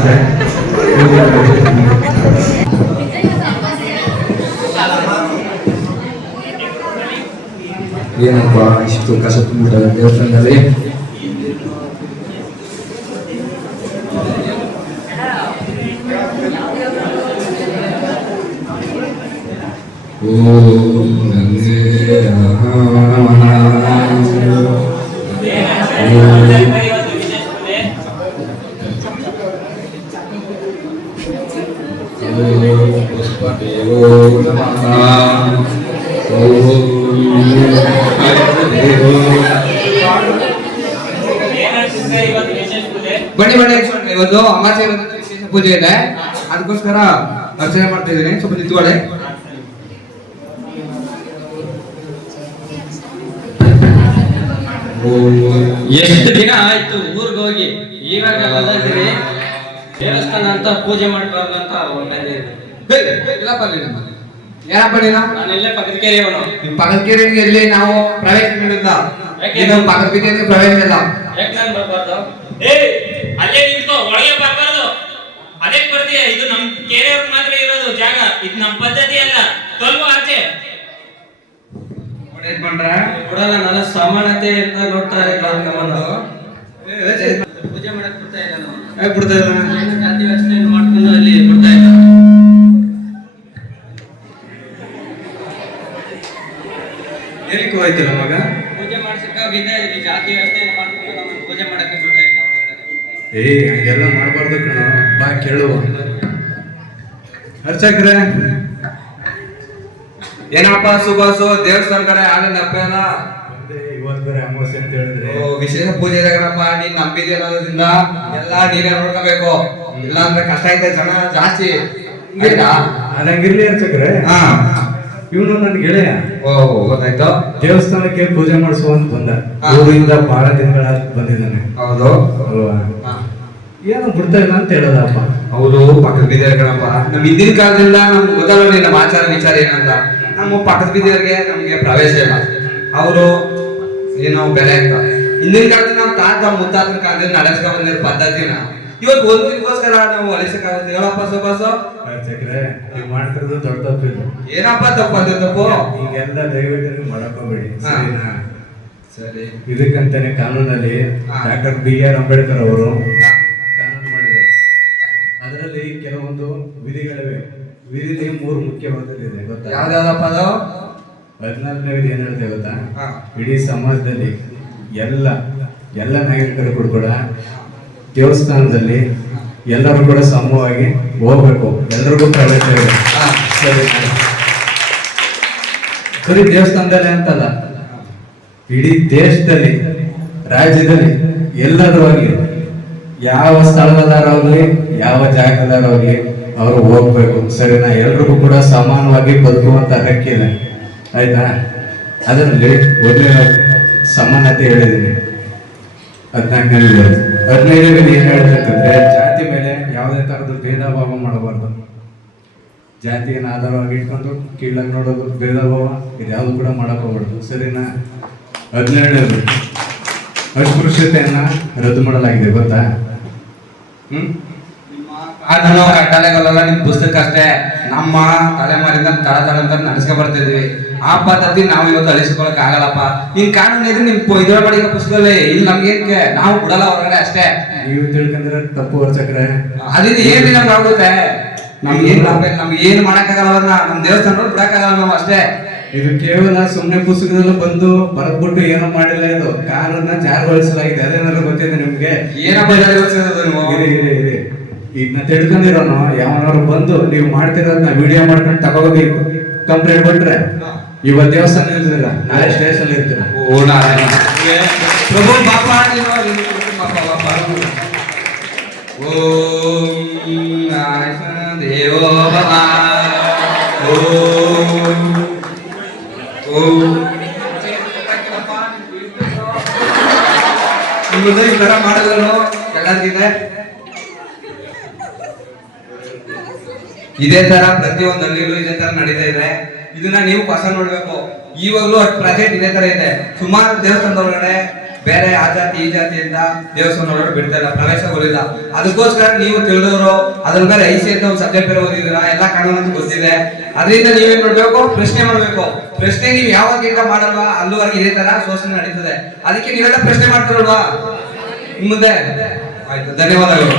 ನಮಸ್ತೆ. ಏನಪ್ಪ ಇಷ್ಟು ಕಸ ತುಂಬಿಟ್ಟಲ್ಲ ದೇವಸ್ಥಾನದಲ್ಲಿ. ಬನ್ನಿ ಬನ್ನಿ, ಇವತ್ತು ಅಮಾವಾಸ್ಯೆ ವಿಶೇಷ ಪೂಜೆ ಇದೆ, ಅದಕ್ಕೋಸ್ಕರ ಅರ್ಚನೆ ಮಾಡ್ತಾ ಇದ್ದೀನಿ. ಸ್ವಲ್ಪ ನಿಂತ್ಕೊಳ್ಳಿ. ಎಷ್ಟು ದಿನ ಆಯ್ತು ಊರ್ಗ್ ಹೋಗಿ, ಇವಾಗ ಬಂದಿರಿ. ದೇವಸ್ಥಾನ ಅಂತ ಪೂಜೆ ಮಾಡ್ಬಾರ್ದು ಅಂತ ಏನಪ್ಪ ನೀನು? ನಾನೆಲ್ಲೇ ಪಕ್ಕದಕೇರಿಯವನು. ನಿಮ್ ಪಕ್ಕದಕೇರಿ ಎಲ್ಲಿ ನಾವು ಪ್ರವೇಶ ಮಾಡಿಲ್ಲ. ಪಕ್ಕದಕೇರಿ ಪ್ರವೇಶ ಇಲ್ಲ. ಯಾಕೆ ನಾನು ಬರ್ಬಾರ್ದು? ಅಲ್ಲೇ ನಿಂತು ಒಳಗೆ ಬರ್ಬಾರ್ದು. ಅದೇ ಬರ್ತೀಯ, ಇದು ನಮ್ ಕೇರಿಯವ್ರಿಗೆ ಮಾತ್ರ ಇರೋದು ಜಾಗ. ಇದು ನಮ್ ಪದ್ಧತಿ ಅಲ್ಲ. ತೊಲ್ವ ಆಚೆ ಕೊಡಲ್ಲ. ನನ್ನ ಸಮಾನತೆ ಅಂತ ನೋಡ್ತಾರೆ ನಮ್ಮನ್ನು. ಪೂಜೆ ಮಾಡಕ್ ಬಿಡ್ತಾ ಇಲ್ಲ ನಾವು. ಬಿಡ್ತಾ ಇಲ್ಲ. ಜಾತಿ ವ್ಯವಸ್ಥೆ ಮಾಡ್ಕೊಂಡು ಅಲ್ಲಿ ಬಿಡ್ತಾ ಇಲ್ಲ. ಏನಕ್ಕೆ ಹೋಯ್ತಿಲ್ಲ ಮಗ? ಪೂಜೆ ಮಾಡ್ಸಕ್ಕಾಗಿದೆ. ಇಲ್ಲಿ ಜಾತಿ ವ್ಯವಸ್ಥೆ ಮಾಡ್ಕೊಂಡು ನಮ್ಮನ್ನು ಪೂಜೆ ಮಾಡಕ್ಕೆ ಬಿಡ್ತಾ ಇಲ್ಲ. ಹಂಗೆಲ್ಲ ಮಾಡಬಾರ್ದು ಕಣ. ಬಾ ಕೇಳುವ ಅರ್ಚಕ್ರೆ. ಏನಪ್ಪ ಸುಭಾಸು, ದೇವಸ್ಥಾನ ಕಡೆ ಆನಂದ ಅಪ್ಪನ ಇವತ್ತು ಬೇರೆ ಅಮಾವಾಸ್ಯೆ ಅಂತ ಹೇಳಿದ್ರೆ ವಿಶೇಷ ಪೂಜೆ ಇದಾಗಪ್ಪ. ನೀನ್ ನಂಬಿದ್ಯ ಅನ್ನೋದ್ರಿಂದ ಎಲ್ಲ ನೀನೇ ನೋಡ್ಕೋಬೇಕು. ಇಲ್ಲ ಅಂದ್ರೆ ಕಷ್ಟ ಐತೆ, ಜನ ಜಾಸ್ತಿ. ಅದಂಗಿರ್ಲಿ ಅರ್ಚಕ್ರೆ. ಇವನು ನನ್ ಗೆಳೆಯ. ಗೊತ್ತಾಯ್ತು. ದೇವಸ್ಥಾನಕ್ಕೆ ಪೂಜೆ ಮಾಡಿಸುವಂತ ಬಂದ. ಊರಿಂದ ಬಹಳ ದಿನಗಳ ಬಂದಿದ್ದಾನೆ. ಹೌದು ಅಲ್ವಾ? ಏನು ಬಿಡ್ತಾ ಇಲ್ಲ ಅಂತ ಹೇಳೋದಪ್ಪ. ಹೌದು, ಪಕ್ಕದ ಬಿದ್ದಿರ ಕಣಪ್ಪ. ನಮ್ ಹಿಂದಿನ ಕಾಲದಿಂದ ನಮ್ಗೆ ಗೊತ್ತಲ್ಲ ನಮ್ಮ ಆಚಾರ ವಿಚಾರ ಏನಂತ. ನಮ್ಮ ಪಕ್ಕದ ಬಿದ್ದಿಯರಿಗೆ ನಮ್ಗೆ ಪ್ರವೇಶ ಇಲ್ಲ. ಅವರು ಏನೋ ಬೆಲೆ ಅಂತ ಹಿಂದಿನ ಕಾಲದಿಂದ ನಮ್ಮ ತಾತ ಮುತ್ತಾತನ ಕಾಲದಿಂದ ನಡೆಸ್ಕೊಂಡ್ ಬಂದಿರೋ ಪದ್ಧತಿನ ಇವತ್ತು ಒಂದ್ ದಿನಕ್ಕೋಸ್ಕರ ನಾವು ಅಳಿಸಕ್ಕಾಗುತ್ತೆ. ಹೇಳಪ್ಪ ಸುಭಾಸು. ಅರ್ಚಕ್ರೆ, ನೀವು ಮಾಡ್ತಿರೋದು ದೊಡ್ಡ ತಪ್ಪಿಲ್ಲ. ಏನಪ್ಪ ತಪ್ಪಂದ್ರೆ ತಪ್ಪು? ಈಗೆಲ್ಲ ದಯವಿಟ್ಟು ಮಾಡಕೋಬೇಡಿ, ಸರಿನಾ? ಸರಿ. ಇದಕ್ಕಂತಾನೆ ಕಾನೂನಲ್ಲಿ ಡಾಕ್ಟರ್ B.R. ಅಂಬೇಡ್ಕರ್ ಅವರು ಕಾನೂನು ಮಾಡಿದ್ದಾರೆ. ಅದರಲ್ಲಿ ಕೆಲವೊಂದು ವಿಧಿಗಳಿವೆ. ವಿಧಿ 3 ಮುಖ್ಯವಾದಲ್ಲಿದೆ, ಗೊತ್ತಾ? ಯಾವ್ದಾದಪ್ಪ ಅದು? 14ನೇ ವಿಧಿ ಏನ್ ಹೇಳ್ತೇವೆ ಗೊತ್ತಾ? ಇಡೀ ಸಮಾಜದಲ್ಲಿ ಎಲ್ಲ ನಾಗರಿಕರು ಕೂಡ ದೇವಸ್ಥಾನದಲ್ಲಿ ಎಲ್ಲರೂ ಕೂಡ ಸಮವಾಗಿ ಹೋಗ್ಬೇಕು. ಎಲ್ರಿಗೂ ಪ್ರವೇಶ ಇದೆ. ಬರೀ ದೇವಸ್ಥಾನದಲ್ಲಿ ಅಂತಲ್ಲ, ಇಡೀ ದೇಶದಲ್ಲಿ, ರಾಜ್ಯದಲ್ಲಿ ಎಲ್ಲರೂ ಆಗ್ಲಿ, ಯಾವ ಸ್ಥಳದಲ್ಲಾಗ್ಲಿ, ಯಾವ ಜಾಗದಲ್ಲಾಗ್ಲಿ ಅವರು ಹೋಗ್ಬೇಕು. ಸರಿನಾ? ಎಲ್ರಿಗೂ ಕೂಡ ಸಮಾನವಾಗಿ ಬದುಕುವಂತ ಹಕ್ಕಿದೆ. ಆಯ್ತಾ? ಅದರಲ್ಲಿ ಒಳ್ಳೆಯ ಸಮಾನತೆ ಹೇಳಿದ್ದೀನಿ. 15ನೇ ಏನ್ ಹೇಳ್ತಂದ್ರೆ, ಜಾತಿ ಮೇಲೆ ಯಾವುದೇ ತರದ ಭೇದ ಭಾವ ಮಾಡಬಾರ್ದು. ಜಾತಿಯನ್ನು ಆಧಾರವಾಗಿ ಇಟ್ಕೊಂಡು ಕೀಳಾಗಿ ನೋಡೋದು, ಭೇದ ಭಾವ ಇದ್ಯಾವುದು ಕೂಡ ಮಾಡಕ್ ಹೋಗ್ಬಾರ್ದು. ಸರಿನಾ? 17ನೇದು ಅಸ್ಪೃಶ್ಯತೆಯನ್ನ ರದ್ದು ಮಾಡಲಾಗಿದೆ, ಗೊತ್ತಾ? ಅದನ್ನು ಕಟ್ಟಲೆಗಳೆಲ್ಲ ನಿಮ್ ಪುಸ್ತಕ ಅಷ್ಟೇ. ನಮ್ಮ ತಲೆಮಾರಿಂದ ತಳ ನಡೆಸ್ಕೊ ಬರ್ತಿದ್ವಿ. ಆ ಪದ್ಧತಿ ನಾವು ಇವತ್ತು ಅಳಿಸ್ಕೊಳಕ್ ಆಗಲ್ಲಪ್ಪ. ನಿನ್ ಕಾನೂನು ಇದ್ರೆ ನಿಮ್ ಇದ್ರ ಮಾಡಿದ ಪುಸ್ತಕದಲ್ಲಿ ಇಲ್ಲಿ ನಮ್ಗೆ ನಾವು ಬಿಡಲ್ಲ ಹೊರಗಡೆ ಅಷ್ಟೇ. ನೀವು ತಿಳ್ಕೊಂಡ್ರೆ ತಪ್ಪು ಅರ್ಚಕ್ರೆ. ಅದ್ರಿಂದ ಏನ್ ನಮ್ಗೆ ಆಗುತ್ತೆ? ನಮ್ಗೆ ಏನ್ ಮಾಡಕ್ಕಾಗಲ್ಲ. ನಮ್ ದೇವಸ್ಥಾನ ಬಿಡಕ್ಕಾಗಲ್ಲ ನಾವು ಅಷ್ಟೇ. ಇದು ಕೇವಲ ಸುಮ್ಮನೆ ಪುಸ್ತಕದಲ್ಲೂ ಬಂದು ಬರದ್ಬಿಟ್ಟು ಏನೋ ಮಾಡಿಲ್ಲ. ಇದು ಕಾನೂನ ಜಾರಿಗೊಳಿಸಲಾಗಿದೆ. ಅದೇನಾದ್ರು ಗೊತ್ತಿದೆ ನಿಮ್ಗೆ? ಏನಪ್ಪ ಇದನ್ನ ತಿಳ್ಕೊಂಡಿರೋನು ಯಾವನಾದ್ರು ಬಂದು ನೀವು ಮಾಡ್ತಿರೋದನ್ನ ವಿಡಿಯೋ ಮಾಡ್ಕೊಂಡು ತಗೋಗಿ ಕಂಪ್ಲೇಂಟ್ ಕೊಟ್ರೆ ಇವತ್ತು ದೇವಸ್ಥಾನ ಇರ್ತಿಲ್ಲ, ನಾಳೆ ಸ್ಟೇಷನ್ ಇರ್ತೀರ. ಪ್ರಭು ಬಾಪ ದೇವೋ ಭವ. ನಿಮ್ಮದು ಈ ತರ ಮಾಡಿದ್ರು ಎಲ್ಲರಿಗಿದೆ. ಇದೇ ತರ ಪ್ರತಿಯೊಂದು ಹಳ್ಳಿಲೂ ಇದೇ ತರ ನಡೀತಾ ಇದೆ. ಇದನ್ನ ನೀವು ಹೊಸ ನೋಡ್ಬೇಕು. ಇವಾಗ್ಲೂ ಪ್ರೆಸೆಂಟ್ ಇದೇ ತರ ಇದೆ. ಸುಮಾರು ದೇವಸ್ಥಾನದ ಒಳಗಡೆ ಬೇರೆ ಆ ಜಾತಿ ಈ ಜಾತಿಯಿಂದ ದೇವಸ್ಥಾನ ಒಳಗಡೆ ಬಿಡ್ತಾ ಇಲ್ಲ, ಪ್ರವೇಶಗಳಿಲ್ಲ. ಅದಕ್ಕೋಸ್ಕರ ನೀವು ತಿಳಿದವರು ಅದ್ರ ಮೇಲೆ ಐಸಿ ಅಂತ ಒಂದು ಸಬ್ಜೆಕ್ಟ್ ಬೇರೆ ಓದಿದ್ದೀರಾ, ಎಲ್ಲ ಕಾನೂನು ಅಂತ ಗೊತ್ತಿದೆ. ಅದರಿಂದ ನೀವೇನ್ ಮಾಡ್ಬೇಕು, ಪ್ರಶ್ನೆ ಮಾಡ್ಬೇಕು. ಪ್ರಶ್ನೆ ನೀವು ಯಾವಾಗ ಮಾಡಲ್ವಾ ಅಲ್ಲಿವರೆಗೆ ಇದೇ ತರ ಶೋಷಣೆ ನಡೀತದೆ. ಅದಕ್ಕೆ ನೀವೆಲ್ಲ ಪ್ರಶ್ನೆ ಮಾಡ್ತಿರಲ್ವಾ ಮುಂದೆ. ಆಯ್ತು, ಧನ್ಯವಾದಗಳು.